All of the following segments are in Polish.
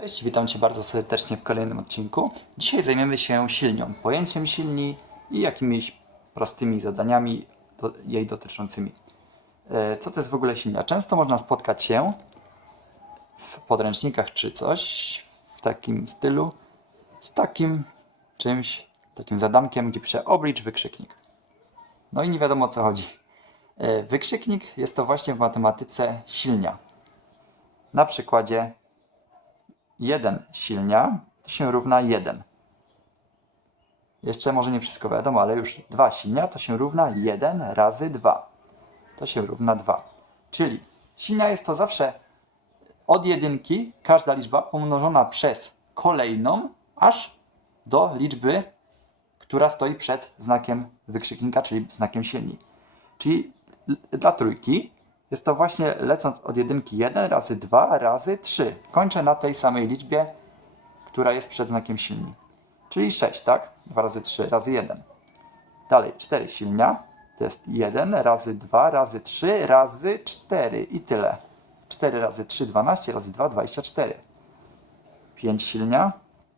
Cześć, witam Cię bardzo serdecznie w kolejnym odcinku. Dzisiaj zajmiemy się silnią, pojęciem silni i jakimiś prostymi zadaniami do, jej dotyczącymi. E, Co to jest w ogóle silnia? Często można spotkać się w podręcznikach czy coś w takim stylu z takim czymś, takim zadankiem, gdzie pisze oblicz wykrzyknik. No i nie wiadomo o co chodzi. E, Wykrzyknik jest to właśnie w matematyce silnia. Na przykładzie 1 silnia to się równa 1. Jeszcze może nie wszystko wiadomo, ale już 2 silnia to się równa 1 razy 2. To się równa 2. Czyli silnia jest to zawsze od jedynki każda liczba pomnożona przez kolejną, aż do liczby, która stoi przed znakiem wykrzyknika, czyli znakiem silni. Czyli dla trójki jest to właśnie lecąc od jedynki 1 razy 2 razy 3. Kończę na tej samej liczbie, która jest przed znakiem silni. Czyli 6, tak? 2 razy 3 razy 1. Dalej 4 silnia to jest 1 razy 2 razy 3 razy 4 i tyle. 4 razy 3 12 razy 2 24. 5 silnia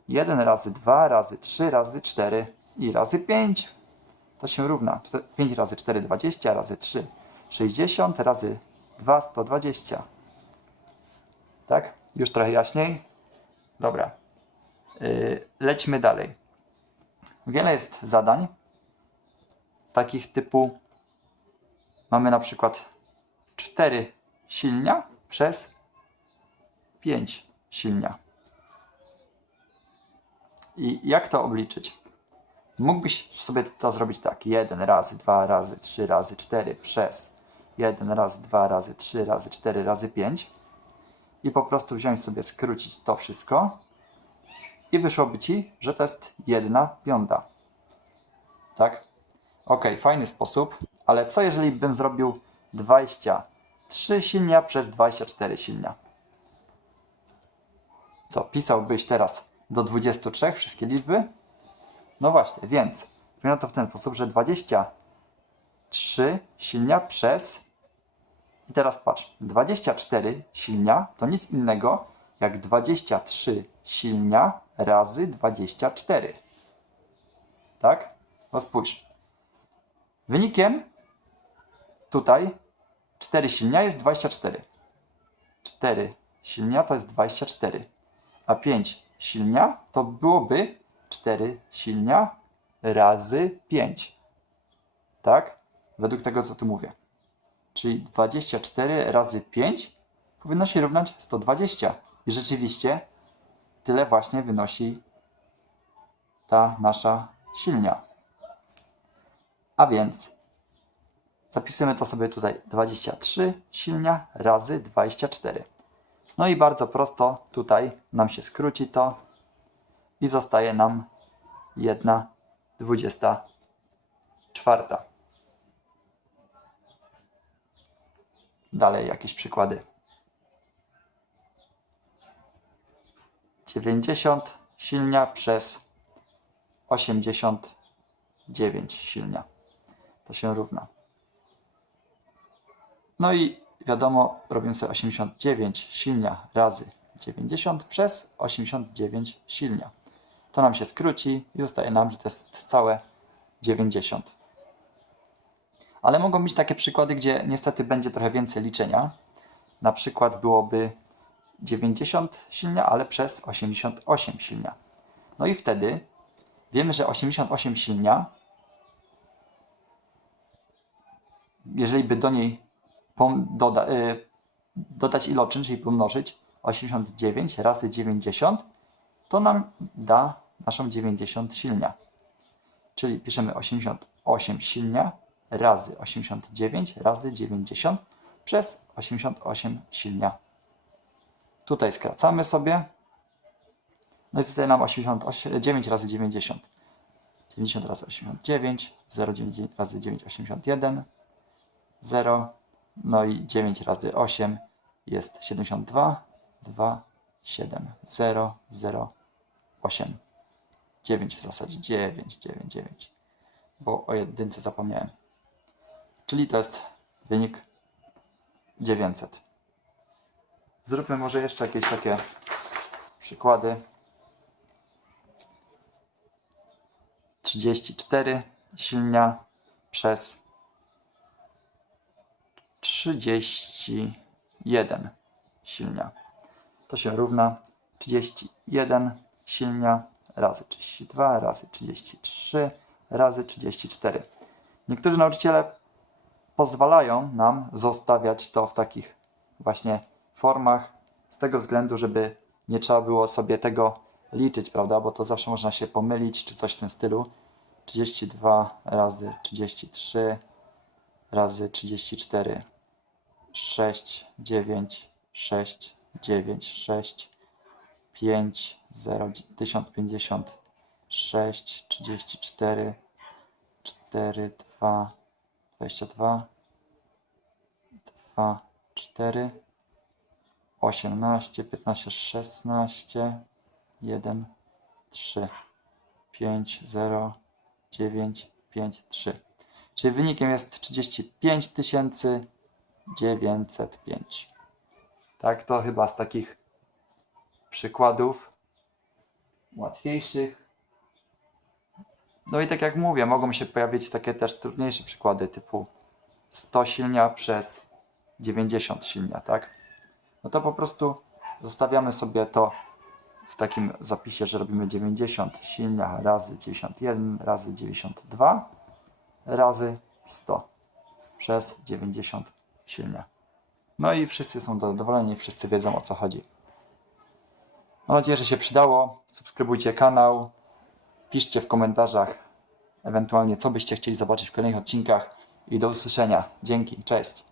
1 razy 2 razy 3 razy 4 i razy 5 to się równa 5 razy 4 20 razy 3 60 razy 2 120. Tak? Już trochę jaśniej? Dobra. Yy, lećmy dalej. Wiele jest zadań takich typu mamy na przykład 4 silnia przez 5 silnia. I jak to obliczyć? Mógłbyś sobie to zrobić tak. 1 razy, 2 razy, 3 razy, 4 przez 1 razy, 2 razy, 3 razy, 4 razy 5 i po prostu wziąć sobie, skrócić to wszystko i wyszłoby Ci, że to jest 1 piąta. Tak? Ok, fajny sposób, ale co jeżeli bym zrobił 23 silnia przez 24 silnia? Co, pisałbyś teraz do 23 wszystkie liczby? No właśnie, więc wygląda to w ten sposób, że 23 silnia przez i teraz patrz, 24 silnia to nic innego jak 23 silnia razy 24. Tak? No spójrz. Wynikiem tutaj 4 silnia jest 24. 4 silnia to jest 24. A 5 silnia to byłoby 4 silnia razy 5. Tak? Według tego, co tu mówię. Czyli 24 razy 5 powinno się równać 120. I rzeczywiście tyle właśnie wynosi ta nasza silnia. A więc zapisujemy to sobie tutaj 23 silnia razy 24. No i bardzo prosto tutaj nam się skróci to i zostaje nam 1 24. Dalej jakieś przykłady. 90 silnia przez 89 silnia. To się równa. No i wiadomo, robimy sobie 89 silnia razy 90 przez 89 silnia. To nam się skróci i zostaje nam, że to jest całe 90. Ale mogą być takie przykłady, gdzie niestety będzie trochę więcej liczenia. Na przykład byłoby 90 silnia, ale przez 88 silnia. No i wtedy wiemy, że 88 silnia, jeżeli by do niej doda, y, dodać iloczyn, czyli pomnożyć 89 razy 90, to nam da naszą 90 silnia. Czyli piszemy 88 silnia razy 89 razy 90 przez 88 silnia. Tutaj skracamy sobie. No i zostaje nam 89 razy 90. 90 razy 89, 0,9 razy 9, 81, 0, no i 9 razy 8 jest 72, 2, 7, 0, 0, 8. 9 w zasadzie, 9, 9, 9. Bo o jedynce zapomniałem. Czyli to jest wynik 900. Zróbmy może jeszcze jakieś takie przykłady. 34 silnia przez 31 silnia. To się równa 31 silnia razy 32 razy 33 razy 34. Niektórzy nauczyciele pozwalają nam zostawiać to w takich właśnie formach z tego względu, żeby nie trzeba było sobie tego liczyć, prawda? Bo to zawsze można się pomylić, czy coś w tym stylu. 32 razy 33 razy 34 6 9 6 9 6 5 0 1050 6 34 4 2 22 2 4 18 15 16 1 3 5 0 9 5 3 Czyli wynikiem jest 35 905 Tak, to chyba z takich przykładów łatwiejszych. No i tak jak mówię, mogą się pojawić takie też trudniejsze przykłady typu 100 silnia przez 90 silnia, tak? No to po prostu zostawiamy sobie to w takim zapisie, że robimy 90 silnia razy 91 razy 92 razy 100 przez 90 silnia. No i wszyscy są zadowoleni, wszyscy wiedzą o co chodzi. Mam nadzieję, że się przydało. Subskrybujcie kanał, piszcie w komentarzach ewentualnie co byście chcieli zobaczyć w kolejnych odcinkach i do usłyszenia. Dzięki, cześć.